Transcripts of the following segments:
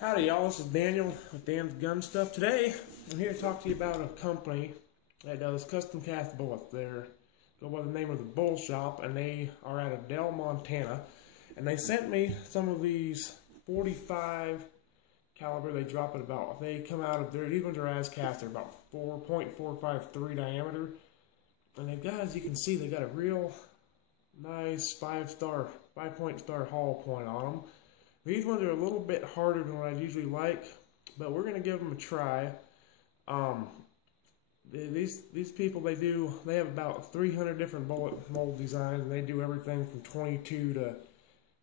Howdy y'all, this is Daniel with Dan's Gun Stuff. Today, I'm here to talk to you about a company that does custom cast bullets. They go by the name of the Bullshop, and they are out of Dell, Montana. And they sent me some of these 45 caliber. They drop it about, they come out of, these ones are as cast, they're about 4.453 diameter. And they've got, as you can see, they got a real nice 5-point star hollow point on them. These ones are a little bit harder than what I usually like, but we're gonna give them a try. These people, they have about 300 different bullet mold designs, and they do everything from 22 to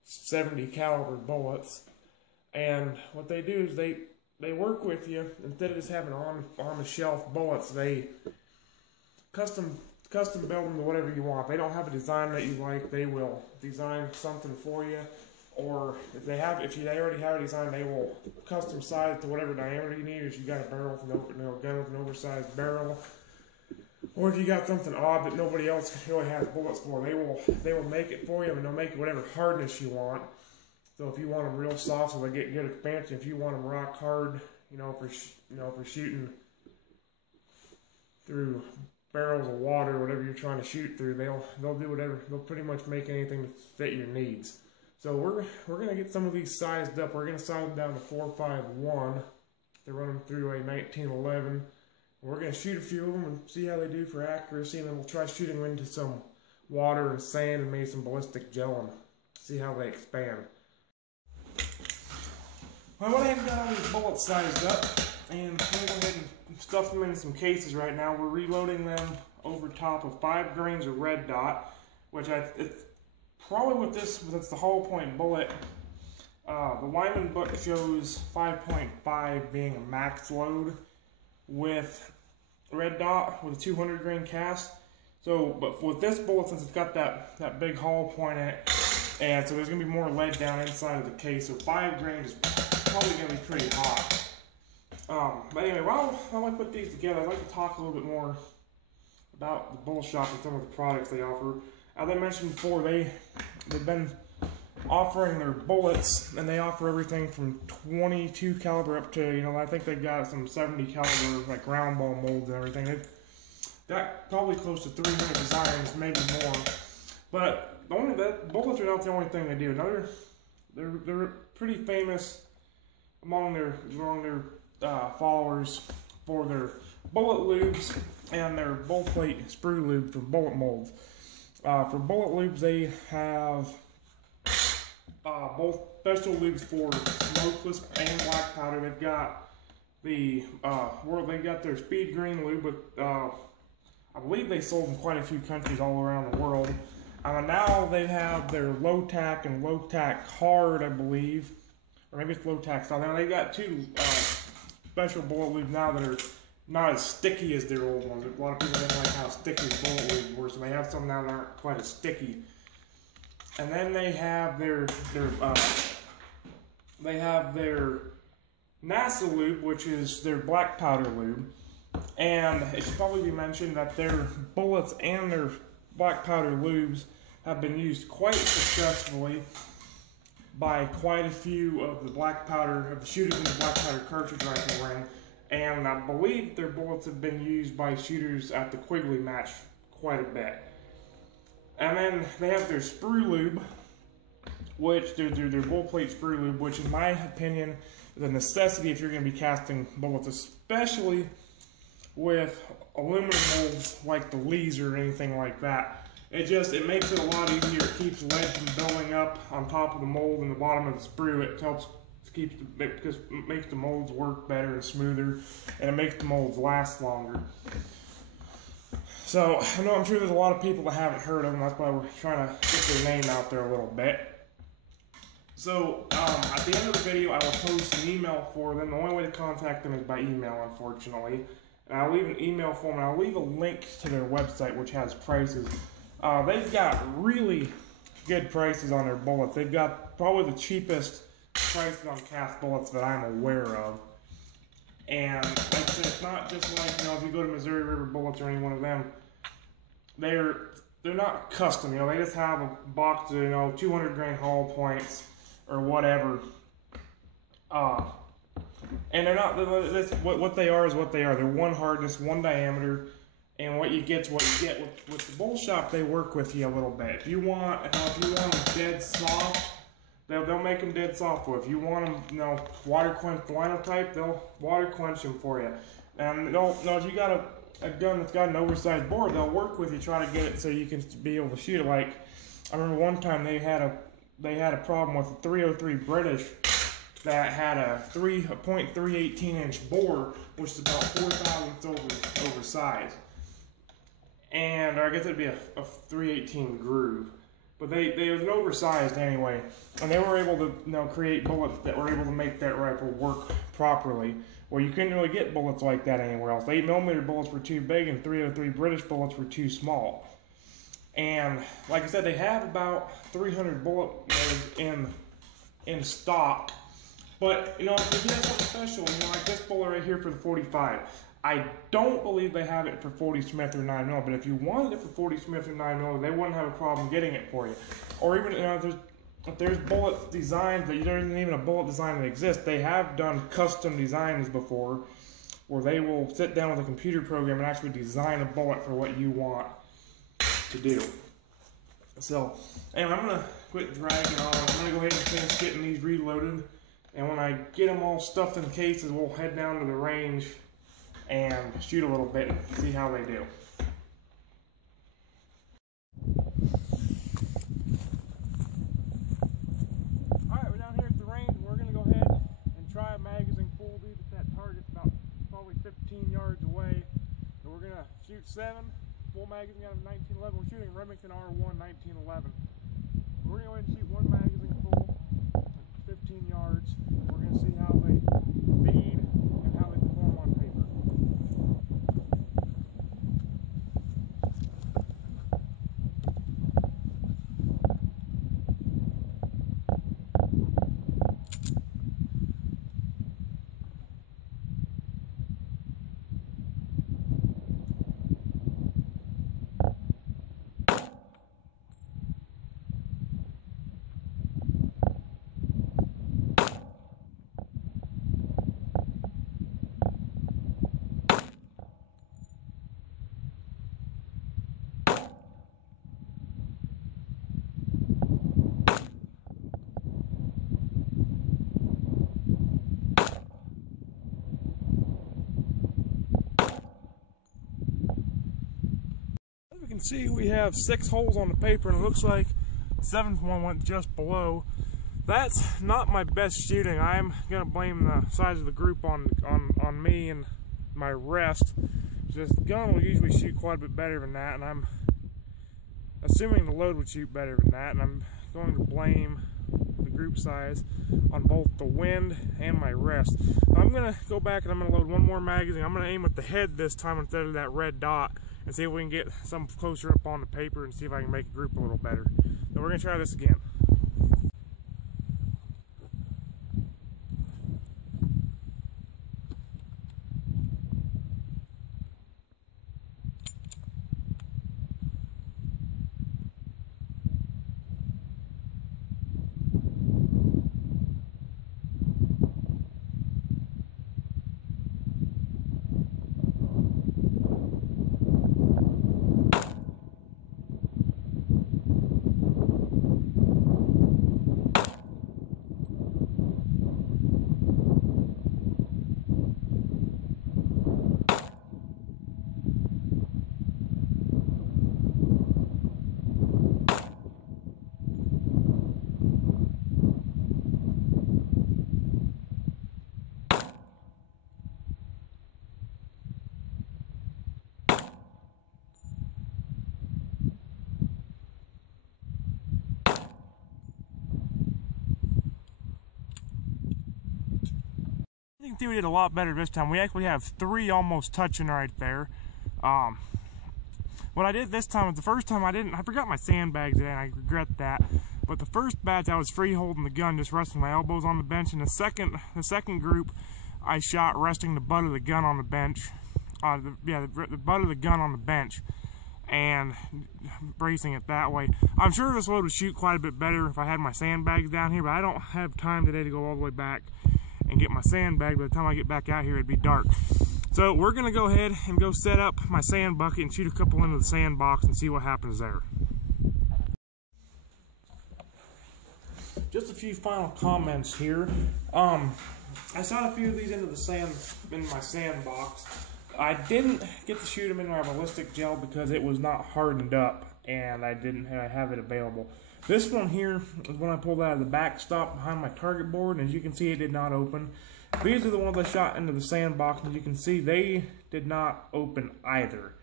70 caliber bullets. And what they do is they work with you. Instead of just having on the shelf bullets, they custom build them to whatever you want. If they don't have a design that you like, they will design something for you. Or if they already have a design, they will custom size to whatever diameter you need. If you got a barrel with a gun with an oversized barrel, or if you got something odd that nobody else really has bullets for, they will make it for you, and they'll make it whatever hardness you want. So if you want them real soft, so they get good expansion. If you want them rock hard, for shooting through barrels of water, whatever you're trying to shoot through, they'll do whatever. They'll pretty much make anything to fit your needs. So we're gonna get some of these sized up. We're gonna size them down to 4.51. They're running through a 1911. We're gonna shoot a few of them and see how they do for accuracy, and then we'll try shooting them into some water and sand and maybe some ballistic gel and see how they expand. Well, I went ahead and got all these bullets sized up, and I'm gonna go ahead and stuff them in some cases right now. We're reloading them over top of 5 grains of red dot, which it's probably it's the hollow point bullet. The Wyman book shows 5.5 being a max load with red dot with a 200 grain cast. So, but with this bullet, since it's got that big hollow point in it, and so there's gonna be more lead down inside of the case. So 5 grain is probably gonna be pretty hot. But anyway, while I put these together, I'd like to talk a little bit more about the Bullshop and some of the products they offer. As I mentioned before, they've been offering their bullets, and they offer everything from 22 caliber up to, I think they've got some 70 caliber, like round ball molds and everything. They've got probably close to 300 designs, maybe more. But bullets are not the only thing they do. They're pretty famous among their followers for their bullet lubes and their bull plate sprue lube for bullet molds. For bullet lubes, they have both special lubes for smokeless and black powder. They've got they've got their speed green lube, but I believe they sold in quite a few countries all around the world. Now they have their low tack and low tack hard, I believe, or maybe it's low tack style. Now they've got 2 special bullet lubes now that are not as sticky as their old ones. A lot of people didn't like how sticky the bullet lubes were, so they have some now that aren't quite as sticky. And then they have their NASA lube, which is their black powder lube. And it should probably be mentioned that their bullets and their black powder lubes have been used quite successfully by quite a few of the shooters in the black powder cartridge rifle ring. And I believe their bullets have been used by shooters at the Quigley match quite a bit. And then they have their sprue lube, which their bull plate sprue lube, which in my opinion is a necessity if you're going to be casting bullets, especially with aluminum molds like the Lees or anything like that. It makes it a lot easier. It keeps lead from building up on top of the mold and the bottom of the sprue. It helps it makes the molds work better and smoother, and it makes the molds last longer. So I'm sure there's a lot of people that haven't heard of them. That's why we're trying to get their name out there a little bit. So at the end of the video, I will post an email for them. The only way to contact them is by email, unfortunately. And I'll leave an email for them, and I'll leave a link to their website, which has prices. They've got really good prices on their bullets. They've got probably the cheapest prices on cast bullets that I'm aware of. And like I said, it's not just like, if you go to Missouri River Bullets or any one of them, they're not custom, they just have a box of, 200 grain hollow points or whatever. And they're not, that's what they are is what they are. They're one hardness, one diameter, and what you get's what you get. With the Bullshop, they work with you a little bit. If you want them dead soft, they'll make them dead soft for you. If you want them, water quench linotype, they'll water quench them for you. And if you got a gun that's got an oversized bore, they'll work with you, try to get it so you can be able to shoot it. Like, I remember one time they had a problem with a 303 British that had a 0.318-inch bore, which is about 4 thousandths oversized. And I guess it'd be a 318 groove. But they was an oversized anyway. And they were able to create bullets that were able to make that rifle work properly. Well, you couldn't really get bullets like that anywhere else. 8mm bullets were too big and 303 British bullets were too small. And like I said, they have about 300 bullet modes in stock. But, if you have something special, like this bullet right here for the 45, I don't believe they have it for 40 Smith or 9mm, but if you wanted it for 40 Smith or 9mm, they wouldn't have a problem getting it for you. Or even, if there's bullets designed, that there isn't even a bullet design that exists, they have done custom designs before, where they will sit down with a computer program and actually design a bullet for what you want to do. So, anyway, I'm going to quit dragging on. I'm going to go ahead and finish getting these reloaded. And when I get them all stuffed in cases, we'll head down to the range and shoot a little bit and see how they do. Alright, we're down here at the range and we're going to go ahead and try a magazine full. These at that target about probably 15 yards away. So we're going to shoot 7 full magazine out of 1911. We're shooting Remington R1 1911. We're going to go ahead and shoot 1 magazine full. 15 yards. We're going to see how they feed and how they perform on paper. You can see we have 6 holes on the paper, and it looks like the 7th one went just below. That's not my best shooting. I'm gonna blame the size of the group on me and my rest. This gun will usually shoot quite a bit better than that, and I'm assuming the load would shoot better than that, and I'm going to blame the group size on both the wind and my rest. I'm gonna go back and I'm gonna load 1 more magazine. I'm gonna aim at the head this time instead of that red dot, and see if we can get some closer up on the paper and see if I can make the group a little better. So we're gonna try this again. You can see we did a lot better this time. We actually have 3 almost touching right there. What I did this time was the first time I forgot my sandbags today, and I regret that. But the first batch I was free holding the gun, just resting my elbows on the bench, and the second group I shot resting the butt of the gun on the bench. The butt of the gun on the bench and bracing it that way. I'm sure this load would shoot quite a bit better if I had my sandbags down here, but I don't have time today to go all the way back and get my sand bag. By the time I get back out here, it'd be dark. So we're gonna go ahead and go set up my sand bucket and shoot a couple into the sand box and see what happens there. Just a few final comments here. I shot a few of these into the sand in my sand box. I didn't get to shoot them in my ballistic gel because it was not hardened up and I didn't have it available. This one here is when I pulled out of the backstop behind my target board, and as you can see, it did not open. These are the ones I shot into the sand box, and as you can see, they did not open either.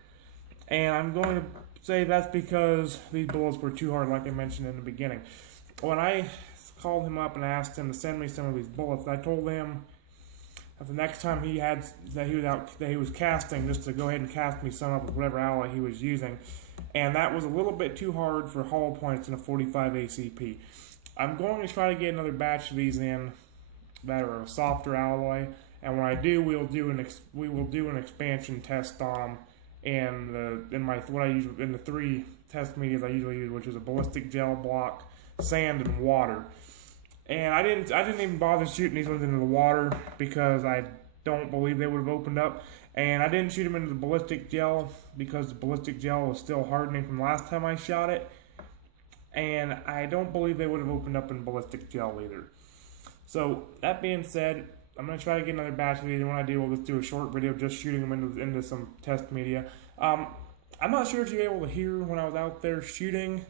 And I'm going to say that's because these bullets were too hard, like I mentioned in the beginning. When I called him up and asked him to send me some of these bullets, I told him that the next time he was casting, just to go ahead and cast me some up with whatever alloy he was using. And that was a little bit too hard for hollow points in a 45 ACP. I'm going to try to get another batch of these in that are a softer alloy, and when I do, we will do an expansion test on them in the 3 test medias I usually use, which is a ballistic gel block, sand, and water. And I didn't even bother shooting these ones into the water because I don't believe they would have opened up. And I didn't shoot them into the ballistic gel because the ballistic gel was still hardening from last time I shot it. And I don't believe they would have opened up in ballistic gel either. So that being said, I'm going to try to get another batch of these, and when I do, we'll just do a short video just shooting them into some test media. I'm not sure if you were able to hear when I was out there shooting.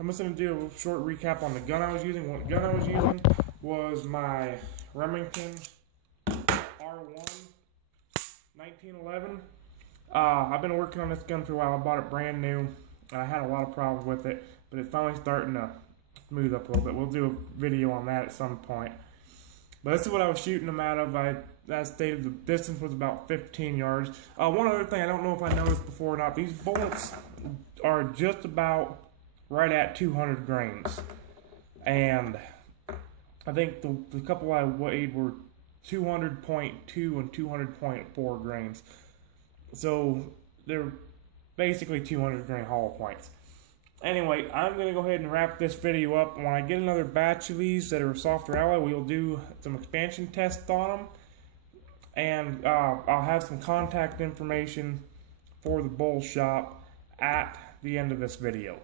I'm just going to do a short recap on the gun I was using. What gun I was using was my Remington R1 1911. I've been working on this gun for a while. I bought it brand new. I had a lot of problems with it, but it's finally starting to smooth up a little bit. We'll do a video on that at some point. But this is what I was shooting them out of. I stated the distance was about 15 yards. One other thing, I don't know if I noticed before or not, these bullets are just about right at 200 grains. And I think the couple I weighed were 200.2 and 200.4 grains. So they're basically 200 grain hollow points. Anyway, I'm going to go ahead and wrap this video up. When I get another batch of these that are softer alloy, we'll do some expansion tests on them. And I'll have some contact information for the Bullshop at the end of this video.